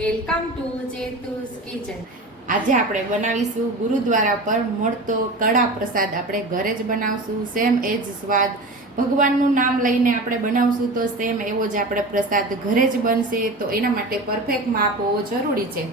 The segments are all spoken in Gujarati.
Welcome to જેતુસ kitchen. આજે આપણે બનાવીશું ગુરુદ્વારા પર મળતો કડા પ્રસાદ। આપણે ઘરે જ બનાવશું, સેમ એજ સ્વાદ। ભગવાનનું નામ લઈને આપણે બનાવશું તો સેમ એવો જ આપણે પ્રસાદ ઘરે જ બનશે। તો એના માટે પરફેક્ટ માપ હોવો જરૂરી છે।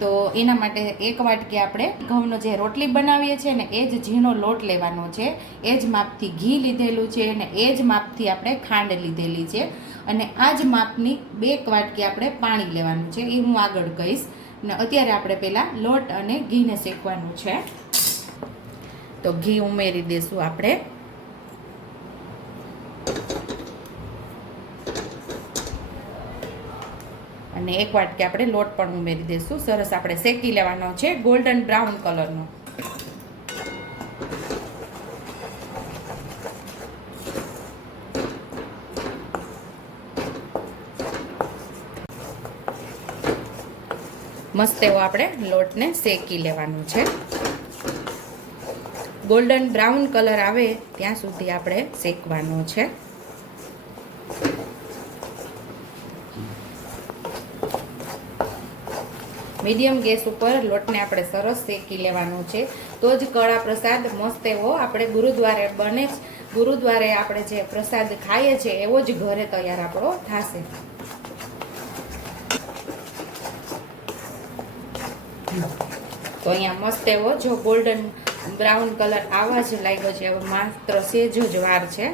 તો એના માટે એક વાટકી આપણે ઘઉંનો જે રોટલી બનાવીએ છીએ ને એ જ ઝીણો લોટ લેવાનો છે। એ જ માપથી ઘી લીધેલું છે અને એ જ માપથી આપણે ખાંડ લીધેલી છે અને આ જ માપની 2 વાટકી આપણે પાણી લેવાનું છે। એ હું આગળ કહીશ ને અત્યારે આપણે પહેલા લોટ અને ઘીને શેકવાનું છે। તો ઘી ઉમેરી દેશું આપણે, અને 1 વાટકી આપણે લોટ પણ ઉમેરી દઈશું। સરસ આપણે શેકી લેવાનો છે ગોલ્ડન બ્રાઉન કલરનો। મસ્ત એવો આપણે લોટને શેકી લેવાનો છે। ગોલ્ડન બ્રાઉન કલર આવે ત્યાં સુધી આપણે શેકવાનો છે। મીડિયમ ગેસ ઉપર લોટને આપણે સરસ શેકી લેવાનો છે, તો જ કડા પ્રસાદ મસ્ત એવો આપણે ગુરુદ્વારે બને જ। ગુરુદ્વારે આપણે જે પ્રસાદ ખાઈએ છીએ એવો જ ઘરે તૈયાર આપણો થશે। તો અહીંયા મસ્ત એવો જો ગોલ્ડન બ્રાઉન કલર આવા જ લાગ્યો છે। હવે માત્ર સેજો જ વાર છે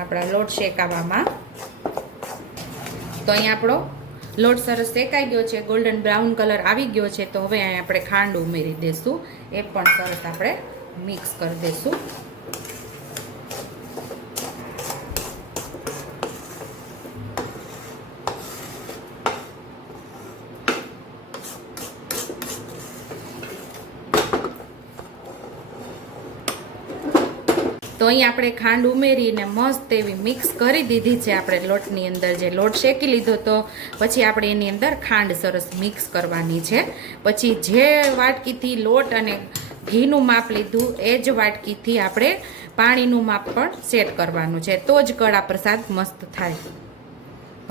આપણા લોટ શેકાવામાં। તો અહીંયા આપણો લોટ સરસ શેકાઈ ગયો છે, ગોલ્ડન બ્રાઉન કલર આવી ગયો છે। તો હવે અહીંયા આપણે ખાંડ ઉમેરી દઈશું, એ પણ સરસ આપણે મિક્સ કરી દઈશું। તો અહીં આપણે ખાંડ ઉમેરીને મસ્ત એવી મિક્સ કરી દીધી છે આપણે લોટની અંદર। જે લોટ શેકી લીધો તો પછી આપણે એની અંદર ખાંડ સરસ મિક્સ કરવાની છે। પછી જે વાટકીથી લોટ અને ઘીનું માપ લીધું એ જ વાટકીથી આપણે પાણીનું માપ પણ સેટ કરવાનું છે, તો જ કડા પ્રસાદ મસ્ત થાય।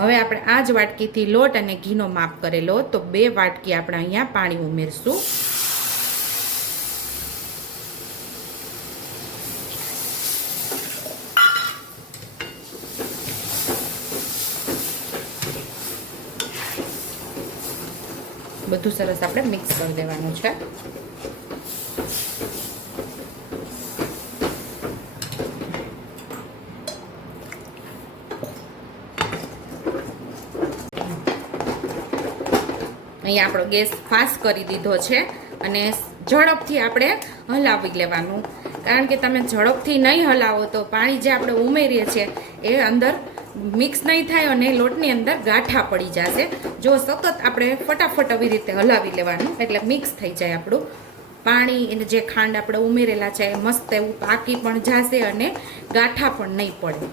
હવે આપણે આ જ વાટકીથી લોટ અને ઘીનો માપ કરેલો તો 2 વાટકી આપણે અહીંયા પાણી ઉમેરશું। બધું સરસ આપણે મિક્સ કરી દેવાનું છે। અહીંયા આપણો ગેસ ફાસ્ટ કરી દીધો છે અને ઝડપથી આપણે હલાવી લેવાનું, કારણ કે તમે ઝડપથી નહીં હલાવો તો પાણી જે આપણે ઉમેરીએ છીએ એ અંદર મિક્સ નહીં થાય અને લોટની અંદર ગાંઠા પડી જશે। જો સતત આપણે ફટાફટ આવી રીતે હલાવી લેવાનું એટલે મિક્સ થઈ જાય આપણું પાણી અને જે ખાંડ આપણે ઉમેરેલા છે એ મસ્ત એવું પાકી પણ જશે અને ગાંઠા પણ નહીં પડે।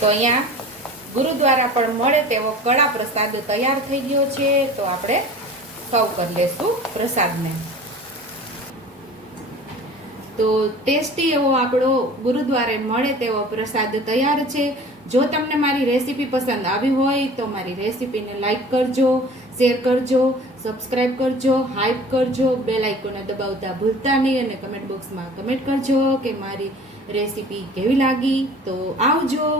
તો અહીંયા ગુરુદ્વારા પણ મળે તેવો કડા પ્રસાદ તૈયાર થઈ ગયો છે। તો આપણે સર્વ કરી લેશું પ્રસાદને। તો ટેસ્ટી એવો આપણો ગુરુદ્વારે મળે તેવો પ્રસાદ તૈયાર છે। જો તમને મારી રેસીપી પસંદ આવી હોય તો મારી રેસીપીને લાઈક કરજો, શેર કરજો, સબસ્ક્રાઈબ કરજો, હાઈપ કરજો, બેલ આઇકોનને દબાવતા ભૂલતા નહીં અને કમેન્ટ બોક્સમાં કમેન્ટ કરજો કે મારી રેસીપી કેવી લાગી। તો આવજો।